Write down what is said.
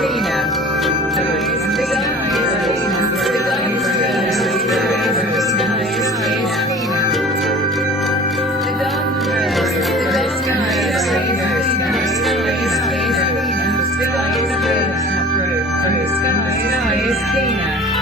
cleaner. The sky is cleaner. The sky is cleaner. The sky is cleaner. The garden grows. The sky is cleaner. The sky is cleaner. The sky is cleaner. The sky is cleaner.